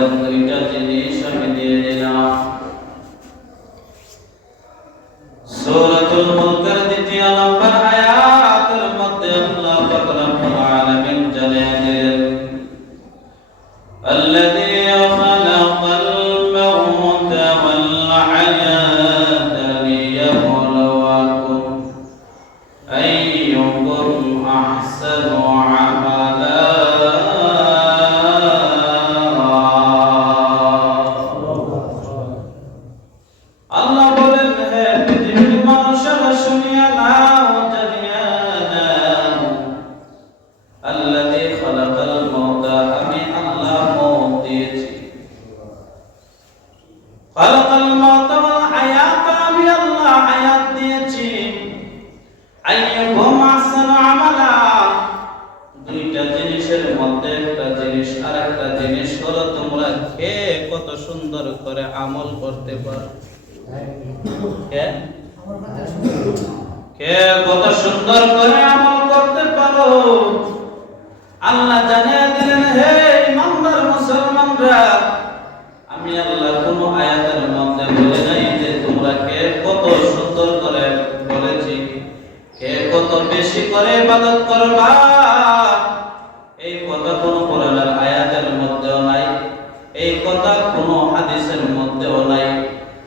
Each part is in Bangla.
বলেন দুইটা জিনিস আমি দিয়ে দিলাম। সূরাতুল মুলকের দ্বিতীয় নম্বর আয়াতের মধ্যে আল্লাহ পাক রব্বুল আলামিন জানিয়ে দিলেন, আল্লাযী খালাকাল মাউতা ওয়াল হায়াতা লিয়াবলুয়াকুম আইয়ুকুম আহসানু আমালা। আল্লাহ বলেন, হে পৃথিবীর মানুষেরা শুনিয়া নাও, জানিয়া নাও, আল্লাযী খালাকাল মাউতা, আমি আল্লাহ মওত দিয়েছি। খালাকাল মাউতা ওয়াল হায়াতা, আমি আল্লাহ হায়াত দিয়েছি। আইয়ুকুম আহসানু আমালা, দুইটা জিনিসের মধ্যে একটা জিনিস আরেকটা জিনিস হলো তোমরা কে কত সুন্দর করে আমল করতে পারো। কে কত সুন্দর করে আমল করতে পারো। আল্লাহ জানিয়ে দিলেন, হে ইমানদার মুসলমানরা, আমি আল্লাহ কোন আয়াতের মধ্যে বলে নাই যে তোমরা কে কত সুন্দর করে বলেছি, কে কত বেশি করে ইবাদত করবা। এই কথা কোন কোরআনের আয়াতের মধ্যেও নাই, এই কথা কোন হাদিসের মধ্যেও নাই।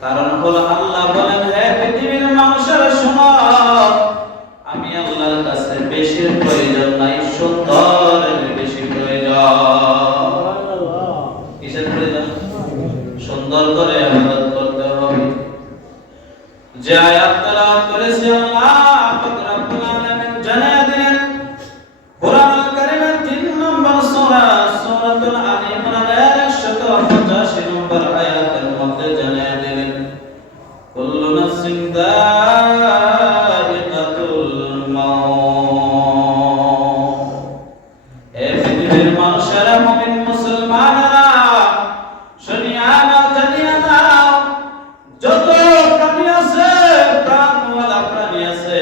কারণ হলো আল্লাহ বলেন, হে পৃথিবীর মানুষেরা শোনো, আমি আল্লাহর কাছে বেশির প্রয়োজন নাই, সুন্দরের বেশি প্রয়োজন। কিসের প্রয়োজন? সুন্দর করে ইবাদত করতে হবে। যে আয়াত তেলাওয়াত করেছি আল্লাহ পাক রব্বুল আলামিন জানিয়ে দিলেন, কোরআনুল কারীমের 3 নম্বর সূরা সূরাতুল আলী ইমরানের 185 নম্বর আয়াতের মধ্যে জানিয়ে দিলেন, কুল্লু নাফসিন যায়িকাতুল মাউত। হে পৃথিবীর মানুষেরা, মুমিন মুসলমানেরা, শুনিয়া নাও, জানিয়া নাও, যত প্রাণী আছে, প্রাণওয়ালা প্রাণী আছে,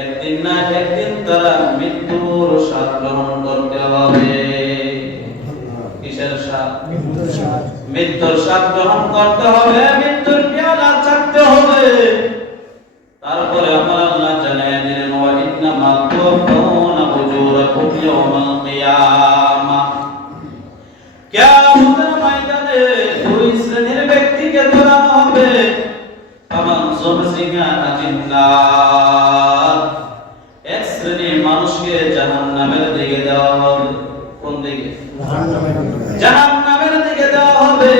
একদিন না একদিন তারা মৃত্যুর স্বাদ গ্রহণ করতে হবে। কিসের স্বাদ? মৃত্যুর স্বাদ গ্রহণ করতে হবে, মৃত্যুর পেয়ালা চাখতে হবে। তারপরে আমার আল্লাহ জানিয়ে দিলেন, ওয়া ইন্নামা তুওয়াফাউনা উজুরাকুম ইয়াওমাল কিয়ামাহ। কিয়ামতের ময়দানে দুই শ্রেণীর ব্যক্তিকে ধরানো হবে। ফামান যুহজিহা আনিন নার, এক শ্রেণীর মানুষকে জাহান্নামের দিকে দেওয়া হবে। কোন দিকে? জাহান্নামের দিকে দেওয়া হবে।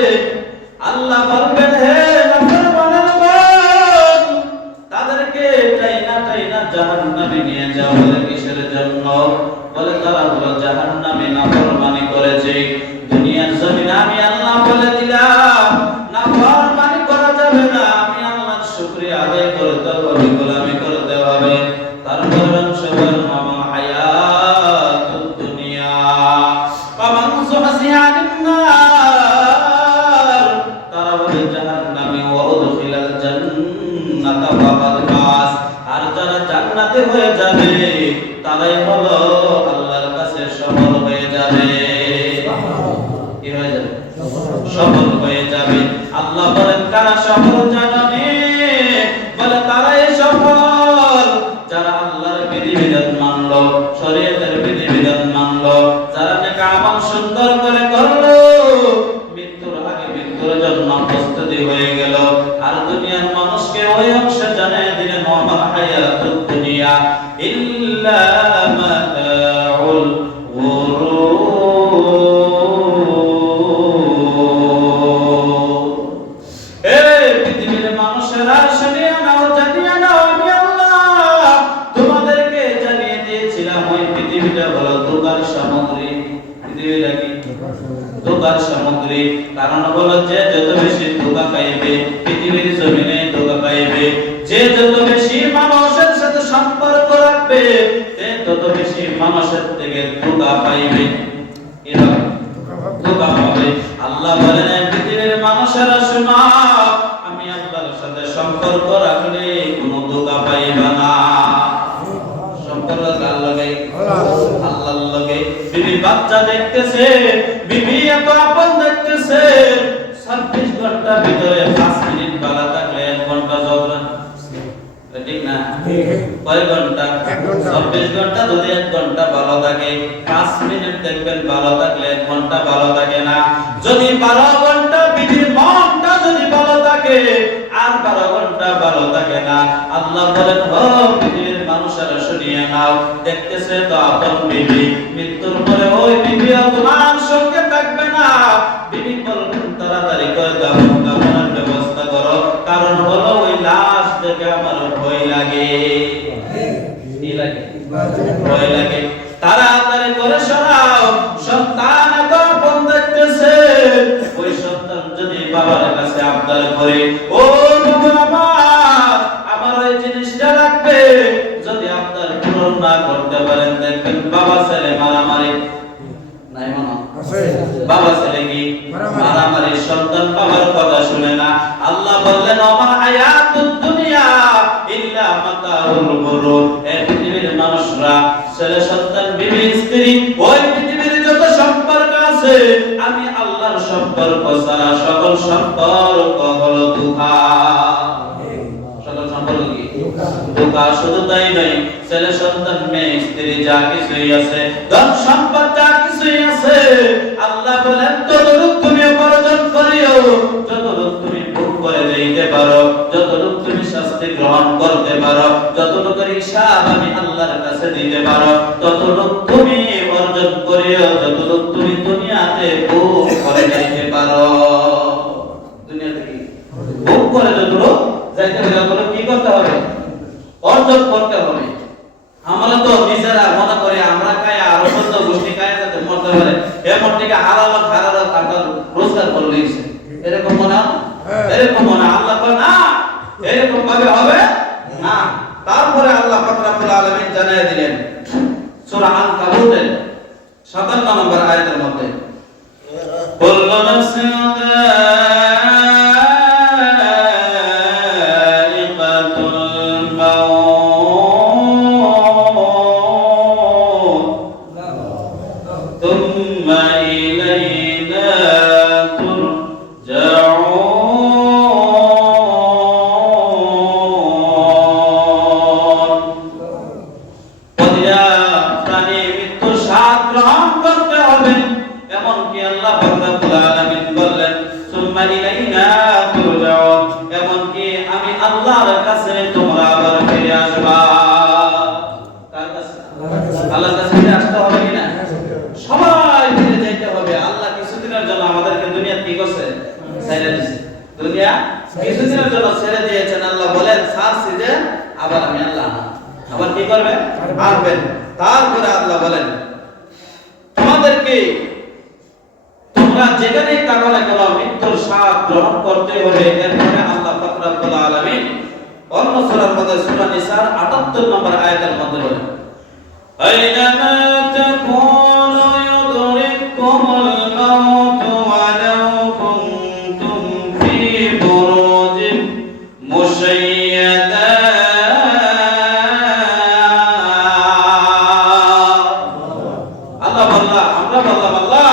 আল্লাহ বলবেন, হে নাফরমানের দল, তাদেরকে টাইনা টাইনা জাহান্নামে নিয়ে যাওয়া হবে। কিসের জন্য? বলে তারা হলো জাহান্নামে নাফরমানি করেছে। দুনিয়ার জমিনে আমি আল্লাহ বলে দিলাম নাফরমানি করা যাবে না, আমি আল্লাহর শুকরিয়া আদায় করতে হবে, গোলামি করতে হবে। তারপরে সবার নাম হায়াতুদ দুনিয়া ফামান যুহজিহা আনিন নার, তারা হবে জাহান্নামী, ওয়া উদখিলাল জান্নাতা ফাকাদ ফাজ, আর যারা জান্নাতে হয়ে যাবে তারাই হলো আল্লাহর কাছে সফল হয়ে যাবে। কি হয়ে যাবে? সফল হয়ে যাবে। আল্লাহ বলেন, কারা সফল জানেন? বলে তারাই সফল যারা আল্লাহর বিধিবিধান মানলো, শরীয়তের বিধিবিধান মানলো, যারা নেক আমল সুন্দর করে করলো, মৃত্যুর আগে মৃত্যুর জন্য প্রস্তুতি হয়ে গেল। আর দুনিয়ার মানুষকে ওই অংশে জানিয়ে দিলেন, ওয়ামা হায়াতুদ দুনিয়া ইল্লা মাতাউল গুরুর। এই পৃথিবীর মানুষেরা শুনিয়া নাও, জানিয়া নাও, আমি আল্লাহ তোমাদেরকে জানিয়ে দিয়েছিলাম ওই পৃথিবীটা হলো ধোঁকার সামগ্রী। পৃথিবীটা কি? ধোঁকার সামগ্রী। কারণ হলো যে যত বেশি ধোঁকা খাইবে, পৃথিবীর জমিনে ধোঁকা খাইবে, যে যত বেশি মানুষের সাথে সম্পর্ক রাখবে, সে তত বেশি মানুষের থেকে ধোঁকা পাইবে। কি হবে? ধোঁকা পাবে। আল্লাহ বলেন, পৃথিবীর মানুষেরা শোনো, আমি আল্লাহর সাথে সম্পর্ক রাখলে কোনো ধোঁকা পাইবা না। সম্পর্ক কার লগে? আল্লাহর লগে। বিবি বাচ্চা দেখতেছে, বিবি এত আপন দেখতে দেখতেছে 26 ঘন্টার ভিতরে 5 মিনিট বালা থাকলে 1 ঘন্টা ঝগড়া, ঠিক না? কয় ঘন্টা? 24 ঘন্টা যদি 1 ঘন্টা ভালো থাকে, 5 মিনিট দেখবেন ভালো থাকলে 1 ঘন্টা ভালো থাকে না। যদি 12 ঘন্টা বিধির মনটা যদি ভালো থাকে আর 12 ঘন্টা ভালো থাকে না, আল্লাহ বলেন ও পৃথিবীর মানুষেরা শুনিয়ে নাও, দেখতেছে তো আপন বিবি, মৃত্যুর পরে ওই বিবি তোমার সঙ্গে থাকবে না। বিবি বলবেন তাড়াতাড়ি করে দাফনের ব্যবস্থা করো, কারণ হলো ওই লাশ দেখে আমার ভয় লাগে। কি লাগে? ভয় লাগে। তাড়াতাড়ি করে সরাও। সন্তান এত আপন দেখতেছে, ওই সন্তান যদি বাবার কাছে আবদার করে, ও বাবা আমার ওই জিনিসটা লাগবে, যদি আবদার পূরণ না করতে পারেন দেখবেন বাবা ছেলে মারামারি। নাই মনে? বাবা ছেলে কি মারামারি? সন্তান বাবার কথা শুনে না। আল্লাহ বললেন ওমা হায়াতুদ দুনিয়া ইল্লা মাতাউল গুরুর। এই পৃথিবীর মানুষরা, ছেলে সন্তান বিবি স্ত্রী, ওই পৃথিবীর যত সম্পর্ক আছে আমি আল্লাহর সম্পর্ক ছাড়া সকল সম্পর্ক হলো ধোঁকা। সকল সম্পর্ক কি ধোঁকা? শুধু তাই নয়, ছেলে সন্তান মেয়ে স্ত্রী যা কিছুই আছে, ধন সম্পদ যা কিছুই আছে, আল্লাহ বলেন যতটুকু তুমি উপার্জন করিও, যতটুকু তুমি ভোগ করে দিতে পারো, যতটুকু তুমি শাস্তি গ্রহণ করতে পারো, যতটুকু হিসাব আমি আল্লাহর কাছে দিতে পারো, ততটুকু তুমি অর্জন করিও, যতটুকু তুমি দুনিয়াতে ভোগ করে যাইতে পারো। দুনিয়াতে কি ভোগ করে যতটুকু যাইতে পারো, ততটুকু কি করতে হবে? অর্জন করতে হবে। আমরা তো নিজেরা মনে করি আমরা খাই আর অন্য গোষ্ঠী খায় যাতে মরতে পারে, এমন থেকে হারাল আমরা রোজগার করে দিয়েছে, এরকম মনে হয়? এরকম মনে হয়? আল্লাহ বলেন না, এরকম ভাবে হবে না। তারপরে আল্লাহ পাক রব্বুল আলামিন জানিয়ে দিলেন সূরা আনকাবুতের 57 নম্বর আয়াতের মধ্যে, কুল্লু নাফসিন আল্লাহর কাছে তোমরা আবার ফিরে আসবা। কার কাছে? আল্লাহর কাছে ফিরে আসতে হবে কিনা? সবাই ফিরে যেতে হবে। আল্লাহ কিছুদিনের জন্য আমাদেরকে দুনিয়া কি করছে? ছেড়ে দিয়েছে। দুনিয়া কিছুদিনের জন্য ছেড়ে দিয়েছেন। আল্লাহ বলেন ছাড়ছি যে আবার আমি আল্লাহ আবার কি করবে? আসবেন। তারপরে আল্লাহ বলেন তোমাদেরকে তোমরা যেখানেই থাকো না কেন মৃত্যুর স্বাদ গ্রহণ করতে হবে। এরপরে আল্লাহ পাক রব্বুল আলামিন অন্য সূরার মধ্যে সূরা নিসার 78 নম্বর আয়াতের মধ্যে বলেন আইনামা তাকুনু ইউদরিকুমুল মাউত ওয়ালাউ কুনতুম ফি বুরুজিন মুশাইয়াদা। আল্লাহ বললাম আল্লাহ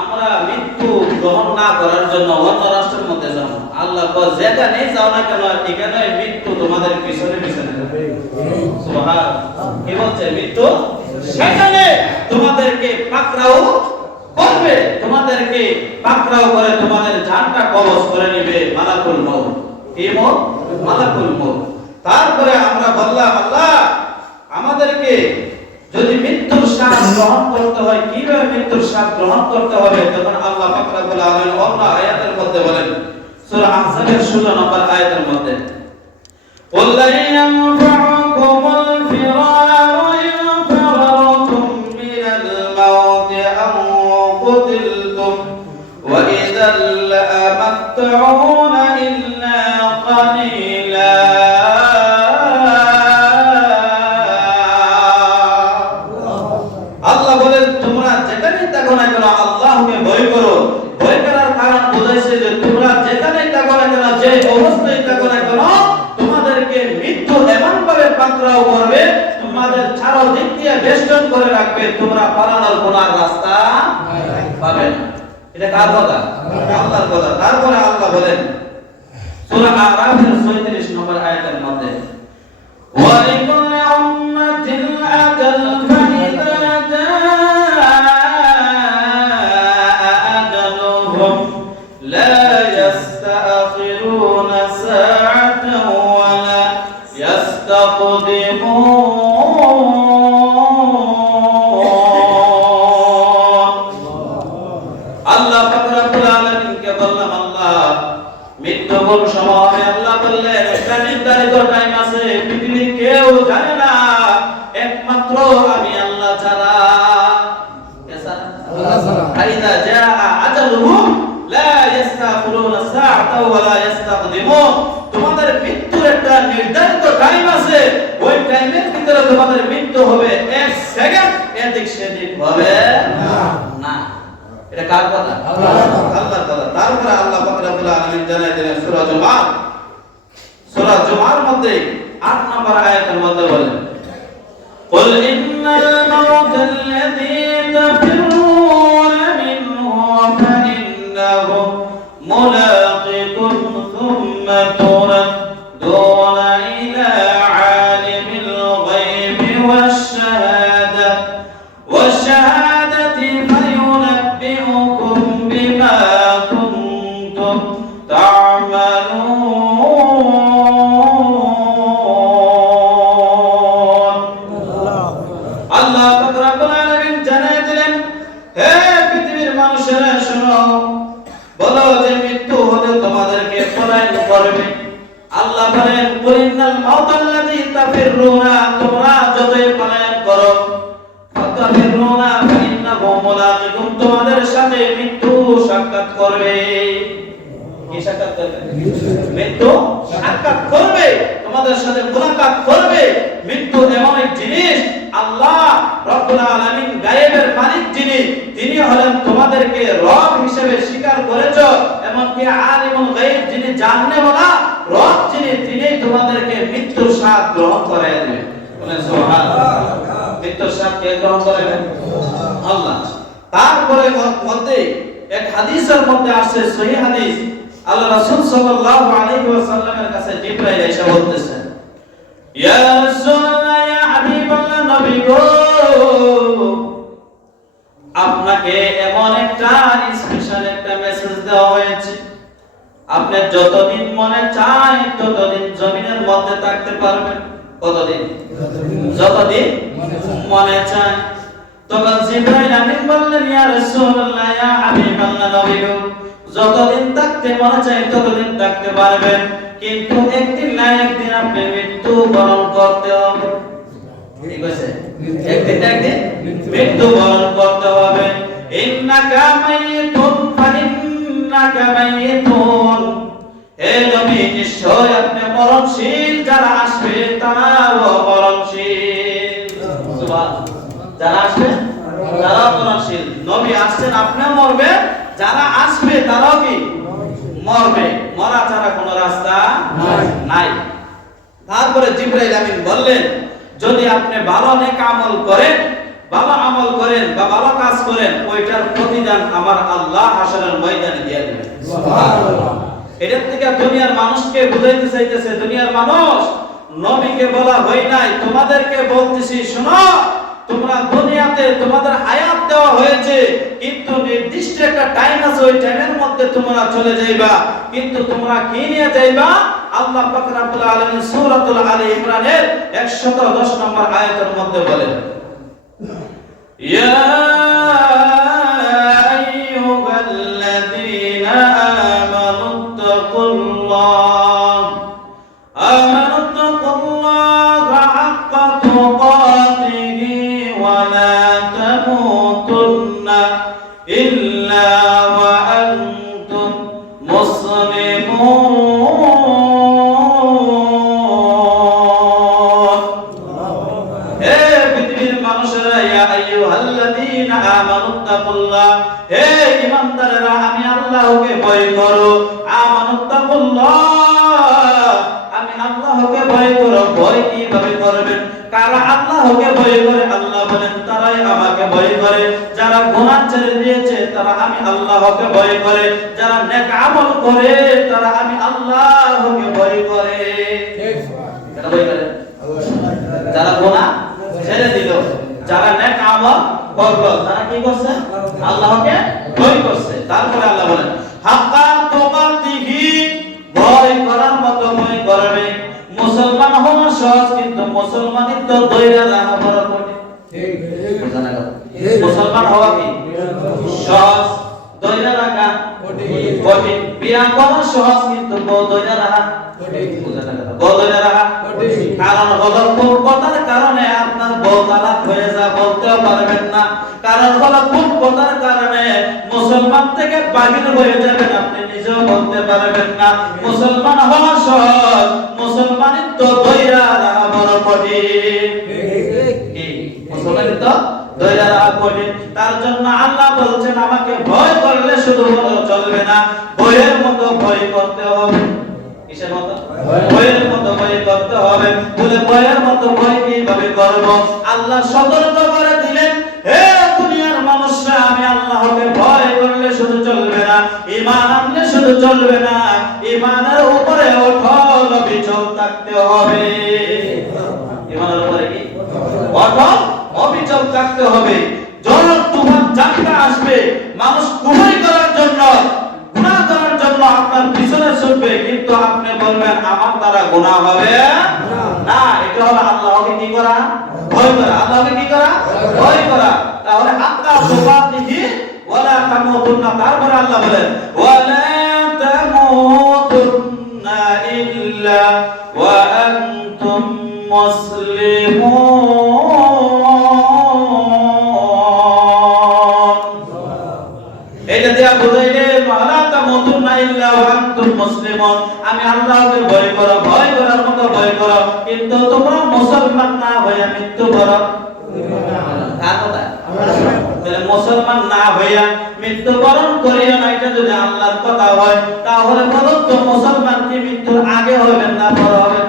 আমরা মৃত্যু গ্রহণ না করার জন্য অন্য রাষ্ট্রের মধ্যে যাব। আল্লাহ কয় যেখানেই যাও না কেন এখানে মৃত্যু তোমাদের পিছনে পিছনে যাবে। সুবহানাল্লাহ। কি বলছে? মৃত্যু সেখানে তোমাদেরকে পাকড়াও করবে, তোমাদেরকে পাকড়াও করে তোমাদের জানটা কবজ করে নেবে মালাকুল মউত। কি মউত? মালাকুল মউত। তারপরে আমরা বললাম আল্লাহ আমাদেরকে যদি মৃত্যুর স্বাদ গ্রহণ করতে হয় কিভাবে মৃত্যুর স্বাদ গ্রহণ করতে হবে, তখন আল্লাহ পাক রব্বুল আলামিন অন্য আয়াতের মধ্যে বলেন সূরা আহজাবের 16 নম্বর আয়াতের মধ্যে قُل لَّن يَنفَعَكُمُ الْفِرَارُ إِن فَرَرْتُم مِّنَ الْمَوْتِ أَوْ قُتِلْتُمْ وَإِذًا لَّأَمَتَّعُونَ إِلَّا قَلِيلًا। আল্লাহ বলেন তোমরা যেখানেই থাকো না কেন আল্লাহকে ভয় করো। ভয় করার কারণ বোঝাইছে যে তোমরা যেখানেই থাকো না কেন যে অবস্থায় থাকো না কেন তোমাদেরকে মৃত্যু এমন ভাবে পাকড়াও করবে, তোমাদের চারদিক দিয়ে বেষ্টন করে রাখবে, তোমরা পালানোর কোনো রাস্তা পাবে না। এটা কার কথা? আল্লাহর কথা। তারপরে আল্লাহ বলেন সূরা আরাফের 36 নম্বর আয়াতের মধ্যে وَلِكُلِّ أُمَّةٍ أَجَلٌ فَإِذَا جَاءَ أَجَلُهُمْ لَا يَسْتَأْخِرُونَ سَاعَةً وَلَا يَسْتَقْدِمُونَ আল্লাহ পাক রব্বুল আলামিনকে বললাম আল্লাহ মৃত্যুর সময় আল্লাহ বললেন একটা নির্ধারিত টাইম আছে, পৃথিবীর কেউ জানে না একমাত্র আমি আল্লাহ ছাড়া। ফাইদা জাআ আজালুহুম লা ইস্তাখিরুনা সাআতাও ওয়া লা ইস্তাকদিমুন। তোমাদের মৃত্যুর একটা নির্ধারিত টাইম আছে, ওই টাইমের ভিতরে তোমাদের মৃত্যু হবে, এক সেকেন্ড এদিক সেদিক হবে না। এটা কার কথা? আল্লাহর কথা। তারপরে আল্লাহ পাক রব্বুল আলামিন জানাই দিলেন সূরা জুমার মধ্যে 8 নম্বর আয়াতের মধ্যে বলেন قل إن الموت الذي تفرون منه فإنه ملاقكم ثم تردون إلى عالم الغيب والشهادة فينبئكم بما كنتم تعملون আল্লাহ পাক রব্বুল আলামিন জানায় দিলেন, হে পৃথিবীর মানুষেরা শোনো, বলো যে মৃত্যু হলে তোমাদেরকে পলায়ন করবে। আল্লাহ বলেন কুলিনাল মাউতাল্লাযী তাফিরুনা, তোমরা যতই পলায়ন করো, তাফিরুনা ফাইন্নাহু মুলাকিকুম, তোমাদের সাথে মৃত্যু সাক্ষাৎ করবে। কি সাক্ষাৎ করবে? মৃত্যু সাক্ষাৎ করবে, তোমাদের সাথে মুলাকাত করবে। মৃত্যু এমন এক জিনিস, আল্লাহ রব্বুল আলামিন গায়েবের মালিক যিনি, তিনি হলেন তোমাদেরকে রব হিসেবে স্বীকার করেছো, এমনকি আলিমুল গায়ব যিনি জানেওয়ালা রব যিনি, তিনি তোমাদেরকে মৃত্যুর স্বাদ গ্রহণ করায় দেবেন। বলেন সুবহানাল্লাহ। মৃত্যুর স্বাদ কে গ্রহণ করাবেন? আল্লাহ। তারপরে মধ্যে এক হাদিসের মধ্যে আসছে, সহিহ হাদিস, আল্লাহ রাসূল সাল্লাল্লাহু আলাইহি ওয়াসাল্লামের কাছে জিবরাইল এসে বলতেছেন, ইয়া রাসূলুল্লাহ, ইয়া হাবিবাল্লাহ, নবী গো, আপনাকে এমন একটা স্পেশাল একটা মেসেজ দেওয়া হয়েছে, আপনি যতদিন মনে চায় ততদিন জমিনের মধ্যে থাকতে পারবেন। কতদিন? যতদিন মনে চায়। তখন জিবরাইল আমিন বললেন, ইয়া রাসূলুল্লাহ, ইয়া হাবিবাল্লাহ, নবী গো, যতদিন থাকতে মনে চায় ততদিন থাকতে পারবেন, কিন্তু একদিন না একদিন আপনি মৃত্যু বরণ করতে হবে। ঠিক আছে? একদিন না একদিন মৃত্যু বরণ করতে হবে। ইন্নাকা মাইয়িতুন ফাইন্নাকা মাইয়িতুন, হে নবী, নিশ্চয় আপনি মরণশীল, যারা আসবে তারাও মরণশীল। সুবহানাল্লাহ। যারা আসবে তারাও মরণশীল। নবী আসছেন, আপনিও মরবেন, যারা আসবে তারাও কি মরবে, মরা ছাড়া কোনো রাস্তা নাই। তারপরে জিবরাইল আমিন বললেন, যদি আপনি ভালো নেক আমল করেন, ভালো আমল করেন বা ভালো কাজ করেন, ওইটার প্রতিদান আমার আল্লাহ হাশরের ময়দানে দিয়ে দিবেন। সুবহানাল্লাহ। এর থেকে দুনিয়ার মানুষকে বুঝাইতে চাইতেছে, দুনিয়ার মানুষ, নবীকে বলা হয় নাই, তোমাদেরকে বলতেছি, শোনো, তোমরা দুনিয়াতে তোমাদের হায়াত দেওয়া হয়েছে, কিন্তু নির্দিষ্ট একটা টাইম আছে, ওই টাইমের মধ্যে তোমরা চলে যাইবা, কিন্তু তোমরা কি নিয়ে যাইবা? আল্লাহ পাক রব্বুল আলামিন সূরাতুল আলী ইমরানের 110 নম্বর আয়াতের মধ্যে বলেন, ইয়া আইয়ুহাল্লাযীনা আমানুত্তাকুল্লাহা হাক্কা তুকাতিহি ওয়া লা তামুতুন্না ইল্লা ওয়া আনতুম মুসলিমুন। হে পৃথিবীর মানুষেরা, ইয়া আইয়ুহাল্লাযীনা আমানুত্তাকুল্লাহ, হে ঈমানদারেরা, আমি আল্লাহকে ভয় করো। আমানুত্তাকুল্লাহ, আমি আল্লাহকে ভয় করো। ভয় কিভাবে করবেন? কারা আল্লাহকে ভয় করে? আল্লাহ বলেন, তারাই আমাকে ভয় করে, যারা গুনাহ গুনাহ ছেড়ে দিয়েছে তারা আমি আল্লাহকে ভয় করে, যারা নেক আমল করে তারা আমি আল্লাহকে ভয় করে। এটা ভয় করে যারা গুনাহ ছেড়ে দিল, যারা নেক আমল করলো, তারা কি করছে? আল্লাহকে ভয় করছে। তারপরে আল্লাহ বলেন হাক্কা তুকাতিহি, ভয় করার মতো ভয় করবে। মুসলমান হওয়া সহজ, কিন্তু মুসলমানিত্ব ধৈর্য রাখা বড় কঠিন। মুসলমান হওয়া কি সহজ, ধৈর্য রাখা কঠিন। বিয়া করা সহজ, কিন্তু ধৈর্য রাখা কঠিন। কারণ হলো কোন কথার কারণে আপনার বউ তালাক হয়ে যা বলতেও পারবেন না। কারণ হলো কোন কথার কারণে মুসলমান থেকে বাহির হয়ে যাবেন আপনি নিজেও বলতে পারবেন না। মুসলমান হওয়া সহজ, মুসলমানিত্ব ধৈর্য রাখা বড় কঠিন। মুসলমানিত্ব ধৈর্য রাখা কঠিন। তার জন্য আল্লাহ বলছেন আমাকে ভয় করলে শুধু চলবে না, ভয়ের মতো ভয় করতে হবে। কিসের মতো? ভয়ের মতো ভয় করতে হবে। বলে ভয়ের মতো ভয় কিভাবে করব? আল্লাহ সতর্ক করে দিলেন, হে দুনিয়ার মানুষরা, আমি আল্লাহকে ভয় করলে শুধু চলবে না, ঈমান আনলে শুধু চলবে না, ঈমানের উপরে অটল অবিচল থাকতে হবে। ঈমানের উপরে কি অটল অবিচল থাকতে হবে। ঝড় তুফান ঝাপটা আসবে, মানুষ কুমারী করার জন্য, গুনাহ করার জন্য আপনার পিছনে ছুটবে, কিন্তু আপনি বলবেন আমার দ্বারা গুনাহ হবে না। এটা হলো আল্লাহকে কি করা? ভয় করা। আল্লাহকে কি করা? ভয় করা। তাহলে হাক্কা তুকাতিহি ওয়ালা তামুতুন্না, তারপরে আল্লাহ বলেন ওয়ালা তামুতুন্না ইল্লা ওয়া আনতুম মুসলিমুন। এটা দিয়া বুঝাইলে ওয়ালা তামুতুন্না ইল্লা ওয়া আনতুম মুসলিমুন, আমি আল্লাহকে ভয় করো, ভয় করার মতো ভয় করো, কিন্তু তোমরা মুসলমান না হয়ে মৃত্যুবরণ মুসলমান না হইয়া মৃত্যুবরণ করিও না। এটা যদি আল্লাহর কথা হয়, তাহলে বলুন তো মুসলমান কি মৃত্যুর আগে হবেন না পরে হবেন?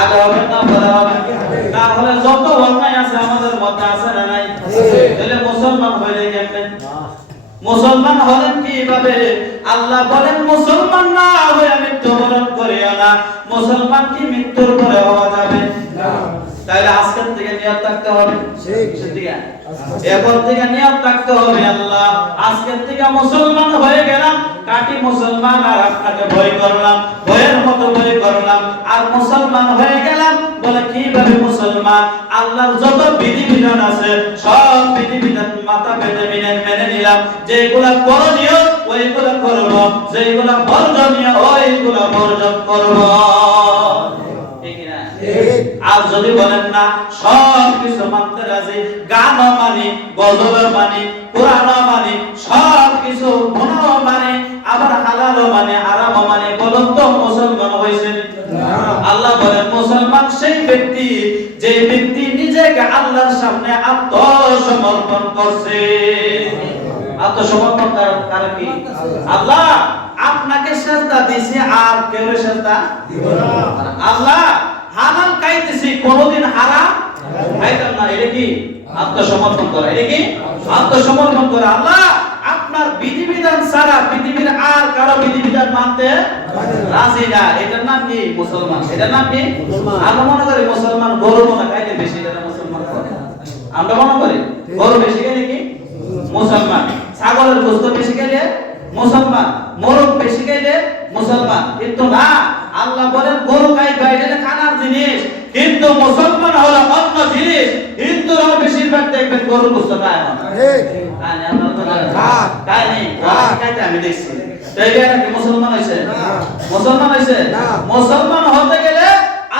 আগে হবেন না পরে হবেন? তাহলে যত অন্যায় আছে আমাদের মধ্যে আছে না নাই? তাহলে মুসলমান হইলে কেমনে? মুসলমান হলেন কিভাবে? আল্লাহ বলেন মুসলমান না হয়ে মৃত্যুবরণ করিও না। মুসলমান কি মৃত্যুর পরে হওয়া যাবে না? তাহলে আজকের থেকে নিয়ত থাকতে হবে, এখন থেকে নিয়ত থাকতে হবে, আল্লাহ আজকের থেকে মুসলমান হয়ে গেলাম, কাটি মুসলমান, আর আপনাকে ভয় করলাম, ভয়ের মতো ভয় করলাম, আর মুসলমান হয়ে গেলাম। বলে কিভাবে মুসলমান? আল্লাহর যত বিধিবিধান আছে সব বিধিবিধান মাথা পেতে মেনে নিলাম। যেগুলা করণীয় ওইগুলা করব, যেগুলা বর্জনীয় ওইগুলা বর্জন করব। আর যদি বলেন না সব কিছু মানতে রাজি, গানও মানি, গজলও মানি, কোরআনও মানি, সব কিছু গুনাহও মানি, আবার হালালও মানি, হারামও মানি, বলুন তো মুসলমান হইছেন? আল্লাহ বলেন মুসলমান সেই ব্যক্তি যে ব্যক্তি নিজেকে আল্লাহর সামনে আত্মসমর্পণ করছে। আত্মসমর্পণ কার কি? আল্লাহ আপনাকে সেজদা দিয়েছে, আর কেউ সেজদা দিব না। আল্লাহ হালাল খাইতেছি, কোনদিন হারাম খাইতাম না। এটা কি আত্মসমর্পণ করা? এটা কি আত্মসমর্পণ করা? আল্লাহ আপনার বিধিবিধান ছাড়া পৃথিবীর আর কারো বিধিবিধান মানতে রাজি না। এটার নাম কি? মুসলমান। এটার নাম কি? আমরা মনে করি মুসলমান গরু মনে খাইতে বেশি, এটা মুসলমান করে। আমরা মনে করি গরু বেশি খাইলে কি মুসলমান, ছাগলের গোশত বেশি খাইলে মুসলমান, মোরগ বেশি খাইলে মুসলমান। কিন্তু না, আল্লাহ বলেন গরু খাইবা এটা খানার জিনিস, কিন্তু মুসলমান হলো অন্য জিনিস। হিন্দুরাও বেশিরভাগ দেখবেন গরুর গোশত খায় না। আমি দেখছি। মুসলমান হয়েছে? মুসলমান হয়েছে? মুসলমান হতে গেলে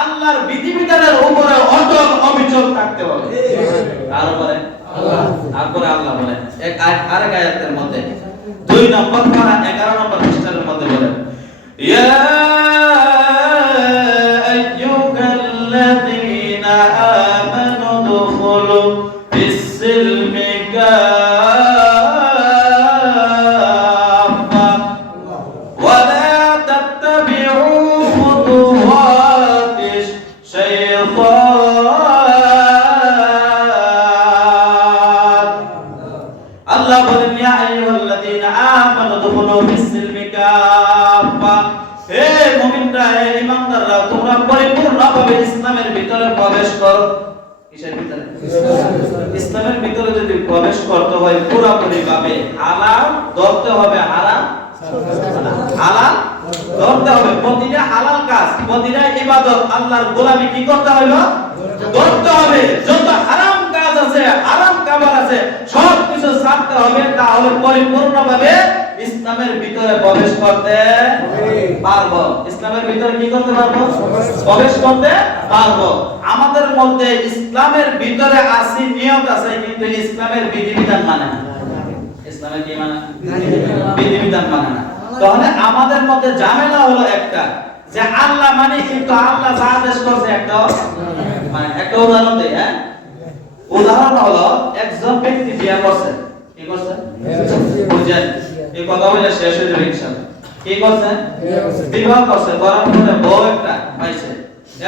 আল্লাহর বিধিবিধানের উপরে অটল অবিচল থাকতে হবে। তারপরে আল্লাহ বলেন আরেক আয়াতের মধ্যে 2 নম্বর পারা 11 নম্বর পৃষ্ঠার মধ্যে বলেন ইয়া আইয়ুহাল্লাযীনা আমানু দুখুলু ফিস-সিলমি কাফা ওয়া লা তাত্তাবি'উ খুতুওয়াতিশ শাইতান আল্লাহ বলেন ইয়া আইয়ুহাল্লাযীনা আমানু দুখুলু ফিস-সিলমি কাফা, হে মুমিনরা, হে ঈমানদাররা, তোমরা পরিপূর্ণভাবে ইসলামের ভিতরে প্রবেশ করো। কিসের ভিতরে? ইসলামের ভিতরে যদি প্রবেশ করতে হয় পুরোপুরি ভাবে হালাল ধরতে হবে, হারাম হালাল ধরতে হবে। প্রতিটা হালাল কাজ, প্রতিটা ইবাদত, আল্লাহর গোলামি কি করতে হইল? ধরতে হবে। যত হারাম কাজ আছে, হারাম খাবার আছে, সব কিছু ছাড়তে হবে, তাহলে পরিপূর্ণভাবে ইসলামের ভিতরে প্রবেশ করতে পারবো। ইসলামের ভিতরে কি করতে পারবো? প্রবেশ করতে পারবো। আমাদের মধ্যে ইসলামের ভিতরে আসি, নিয়ত আছে, কিন্তু ইসলামের বিধিবিধান মানে না। ইসলামের কি মানে? বিধিবিধান মানে না। তাহলে আমাদের মধ্যে ঝামেলা হলো একটা, যে আল্লাহ মানে, কিন্তু আল্লাহ যা আদেশ করছে একটা মানে। একটা উদাহরণ দেই। হ্যাঁ, উদাহরণ হলো একজন ব্যক্তি বিয়ে করছে। কি করছে? বুঝেন, এই কথা বলে শেষ হয়ে যাবে ইনশাআল্লাহ। কি করছে? বিবাহ করছে। করার পরে বউ একটা পাইছে।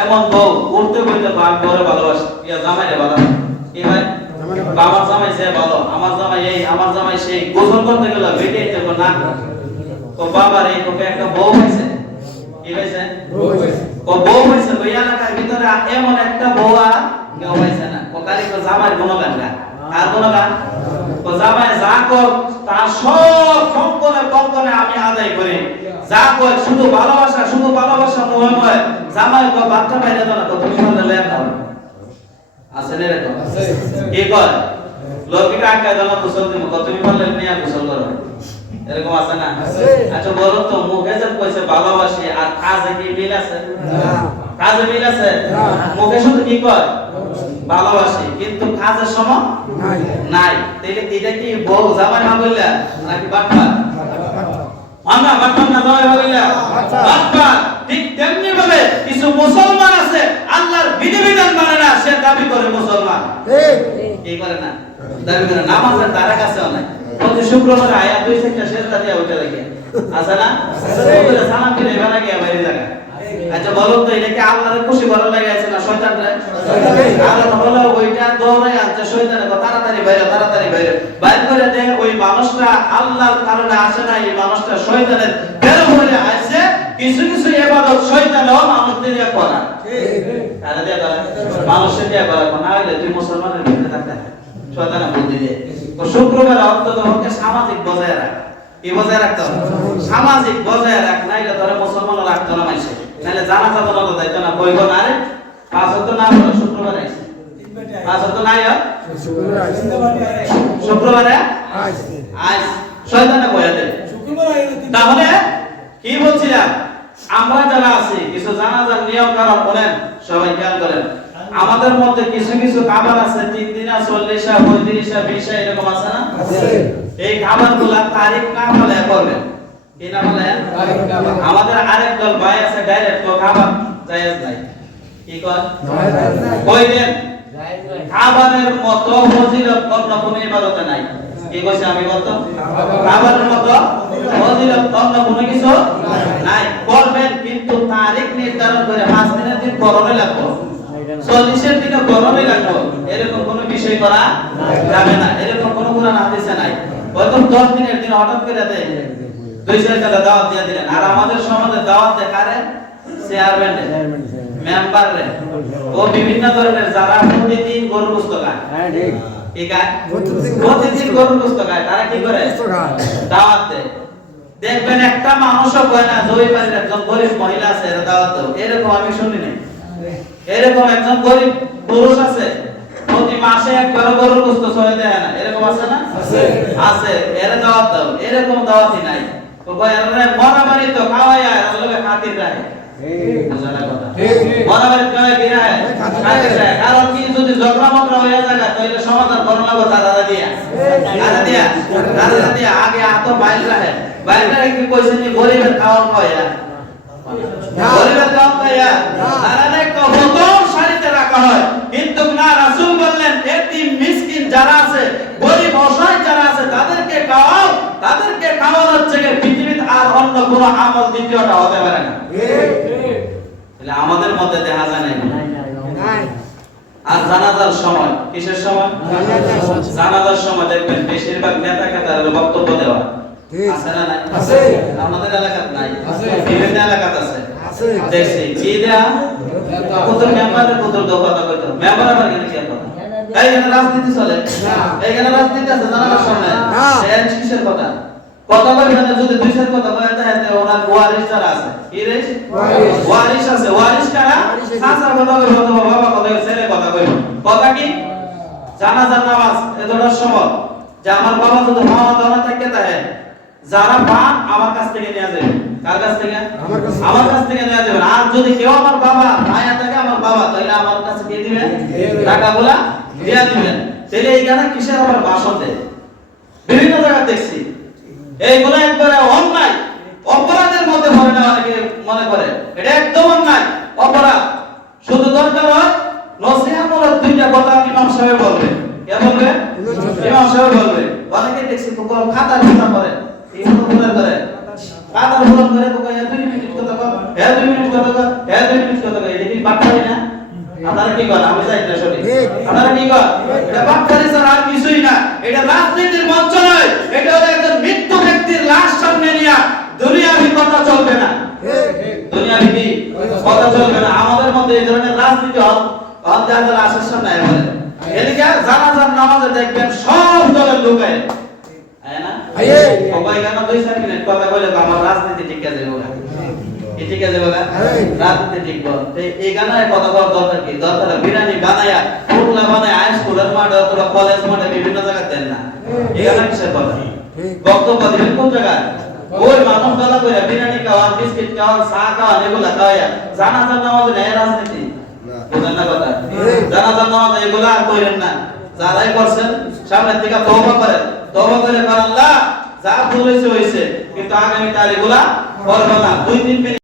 এমন বউ করতে বলতে আমি বড় ভালোবাসি, ইয়া জামাইরে ভালোবাসি। কি ভাই? আমার জামাই সে ভালো, আমার জামাই এই, আমার জামাই সেই। গোসল করতে গেল বেটে দেব না, তো বাবার এই তোকে একটা বউ হইছে। কি হইছে? বউ হইছে। ওই এলাকার ভিতরে এমন একটা বউ আর কেউ হইছে না। কোকারি তো জামাইয়ের গুণগান গায়। আর গুণগান তো জামাই যা কর তার সব কঙ্কনে আমি আদায় করি। যা কয় শুধু ভালোবাসা, শুধু ভালোবাসা, মোহময়। জামাই কয় বাচ্চা বাইরে দাও না, তো তুমি বললে লয়া খাও। আছে না এরকম? কি কয়? লোকটা আটকায় দাও না, গোসল দিব, তুমি বললে নিয়ে গোসল করো। এরকম আছে না? আচ্ছা বলো তো, মুখে যে কইছে ভালোবাসি আর কাজে কি মিল আছে? কাজে মিল আছে? মুখে শুধু কি কয়? ভালোবাসি, কিন্তু কাজের সময় নাই। তাইলে এটা কি বউ জামাই না বললা নাকি বাটপা? আমরা বাটপা না জামাই বললা বাটপা। ঠিক তেমনি ভাবে কিছু মুসলমান আছে আল্লাহর বিধিবিধান মানে না, সে দাবি করে মুসলমান। কি করে না? দাবি করে। নামাজের তারা কাছেও নাই। প্রতি শুক্রবারে আয়া দুই সেকটা সেজদা দিয়া উঠে লাগে। আছে না? ওদের সালাম দিলে এবারে গিয়া বাইরে জায়গা। আচ্ছা বলো তো, এটা কি আল্লাহর খুশি ভালো লাগে আছে না শয়তানরে? আল্লাহ বলে ওইটা দৌড়ে আনছে শয়তানে, তাড়াতাড়ি বাইরে, তাড়াতাড়ি বাইরে। বাইর করে দেয় ওই মানুষটা আল্লাহর কারণে আসে না, এই মানুষটা শয়তানের বের হয়ে আসছে। কিছু কিছু ইবাদত শয়তানও মানুষদের দিয়ে করা। কারে দিয়ে করা? মানুষের দিয়ে করা। না হইলে তুই মুসলমানের ভিতরে থাকতে শয়তানে বুদ্ধি দিয়ে। তো শুক্রবার অন্তত হচ্ছে সামাজিক বজায় রাখ। কি বজায় রাখতে হবে? সামাজিক বজায় রাখ, নাইলে তোরা মুসলমান রাখতো না মাইছে, নাইলে জানাজা তো না দাইতো না। কইব না রে 5 ওয়াক্ত না হলো শুক্রবারে আইছে, 5 ওয়াক্ত নাই শুক্রবারে আইছে, শয়তানে কইয়া দেয়। তাহলে কি বলছিলাম, আমরা যারা আছি কিছু জানাজার নিয়ম কানুন বলেন, সবাই খেয়াল করেন। আমাদের মধ্যে কিছু কিছু খাবার আছে 3 দিনা 40 35 20 এরকম আছে না? এই খাবারগুলা তারিখ না বলে করবেন। কি না বলে? আমাদের আরেক দল ভাই আছে ডাইরেক্ট তো খাবার জায়েজ নাই। কি কয়? কই দেন খাবারের মতো ফজিলত অন্য কোনো ইবাদতে নাই। কি কইছে আমি বলতো? খাবারের মতো ফজিলত অন্য কোনো কিছু নাই। করবেন, কিন্তু তারিখ নির্ধারণ করে 5 দিনের দিন করণে লাগবে, 40 দিনে করণে লাগবে, এরকম কোনো বিষয় করা যাবে না। এরকম কোনো কোরআন হাদিসে নাই। হয়তো 10 দিনের দিন হঠাৎ করে দেয় 2-4 টাকা দাওয়াত দিয়ে দিলেন। আর আমাদের সমাজে দাওয়াত দেখারে চেয়ারম্যান মেম্বার রে ও বিভিন্ন ধরনের যারা প্রতিদিন গরু গোশত খায়। হ্যাঁ ঠিক। ঠিক আছে, প্রতিদিন গরু গোশত খায়, তারা কি করে? দাওয়াত দেয়। দেখবেন একটা মানুষও কয় না জয় বাড়ির একজন গরিব মহিলা আছে এর দাওয়াত দাও। এরকম আমি শুনি নাই। এরকম একজন গরিব পুরুষ আছে প্রতি মাসে একবার গরুর গোশত ছয় দেয় না, এরকম আছে না? আছে আছে। এর দাওয়াত দাও, এরকম দাওয়াতই নাই। তো কয় আরে মরাবাড়ি তো খাওয়ায় আর লগে খাতির রাখে। কারণ কি, যদি ঝগড়া মগড়া হয়ে যায় তাহলে সমাধান করা লাগবে দাদা দিয়া আগে হাত বাইল রাখে। বাইল রাখে কি কইছেন যে গরিবের খাওয়া খাওয়া গরিবের খাওয়া খাওয়া তারা প্রথম সারিতে রাখা হয়। কিন্তু না, রাসূল বললেন এতিম মিসকিন যারা আছে, গরিব অসহায় যারা আছে তাদেরকে খাওয়াও। তাদেরকে খাওয়ানোর থেকে পৃথিবীতে আর অন্য কোনো আমল দ্বিতীয়টা হতে পারে না। তাহলে আমাদের মধ্যে দেখা যায় না। আর জানাজার সময়, কিসের সময়? জানাজার সময় দেখবেন বেশিরভাগ নেতা তার বক্তব্য দেওয়া ঠিক আছে না নাই? আছে। আমাদের এলাকাতে নাই, আছে। বিভিন্ন এলাকাতে আছে। আছে দেখছি কি দেয়া কত মেম্বারের কত কথা কইতো, মেম্বার আবার কেন কি কথা এইখানে রাজনীতি চলে না। এইখানে রাজনীতি আছে জানার সামনে না। এর কিসের কথা কথা বলবে না, যদি দুই চার কথা বলে তাহলে ওনার ওয়ারিশ যারা আছে কি রে ওয়ারিশ। ওয়ারিশ আছে, ওয়ারিশ কারা ওয়ারিশ আছে। চাচা কথা কইবো তো বাবা কথা কইবো ছেলে কথা কইবো কথা কি জানাজার নামাজ এতটার সময় যে আমার বাবা যদি মাওয়া দাওয়া থাকে তাহে যারা পান আমার কাছ থেকে নিয়ে যাবে, কার কাছ থেকে আমার কাছ থেকে। আমার কাছ থেকে নিয়ে যাবে। আর যদি কেউ আমার বাবা মায়া থাকে আমার বাবা তাহলে আমার কাছে দিয়ে দিবেন টাকাগুলা দিয়ে দিবেন। তাহলে এইখানে কিসের আবার ভাষণ দেয় বিভিন্ন জায়গা দেখছি এইগুলো একবারে অন্যায় অপরাধের মধ্যে পড়ে না, অনেকে মনে করে এটা একদম অন্যায় অপরাধ। শুধু দরকার হয় নসিহতমূলক দুইটা কথা ইমাম সাহেব বলবে, কে বলবে ইমাম সাহেব বলবে। অনেকে দেখছি তো খাতার কথা করে এই মতো করে খাতার ভুল করে তো কয় 2 মিনিট কথা কর, 2 মিনিট কথা কর, 2 মিনিট কথা কর, এটা কি বাটপারি না? আপনারা কি করেন আমি জানি না সঠিক, আপনারা কি করেন? এটা বাটপারি ছাড়া আর কিছুই না। এটা রাজনীতির মঞ্চ নয়, এটা হলো একজন মৃত্যু ব্যক্তির লাশ সামনে নিয়ে দুনিয়াবি কথা চলবে না, দুনিয়াবি কি কথা চলবে না। আমাদের মধ্যে এই ধরনের রাজনীতি যাদের লাশের সামনে বলে এদিকে জানাজার নামাজে দেখবেন সব দলের লোক আয় না আয়ে সবাই কেন 2-4 মিনিট কথা বলে আমার রাজনীতি ঠিক আছে বলে কি ঠিক আছে বলে রাজনীতি ঠিক বল এই গানায় কথা বলার দরকার কি? দরকার বিরানি বানায়া পুরলা বানায় হাই স্কুলের মাঠে অথবা কলেজ মাঠে বিভিন্ন জায়গায় দেন না। এই গানা কিসের কথা? বক্তব্য দিবেন কোন জায়গায়? ওই মানুষ দাদা কইরা বিরানি খাওয়া, বিস্কিট খাওয়া, চা খাওয়া এগুলা খাওয়া জানাজার নামাজে নেই রাজনীতি বুঝেন না কথা? জানাজার নামাজে এগুলা আর কইরেন না। যারাই করছেন সামনের দিকে তওবা করেন, তওবা করে আল্লাহ যা ভুল হয়েছে হয়েছে, কিন্তু আগামী তার এগুলা করব না। 2-3 মিনিট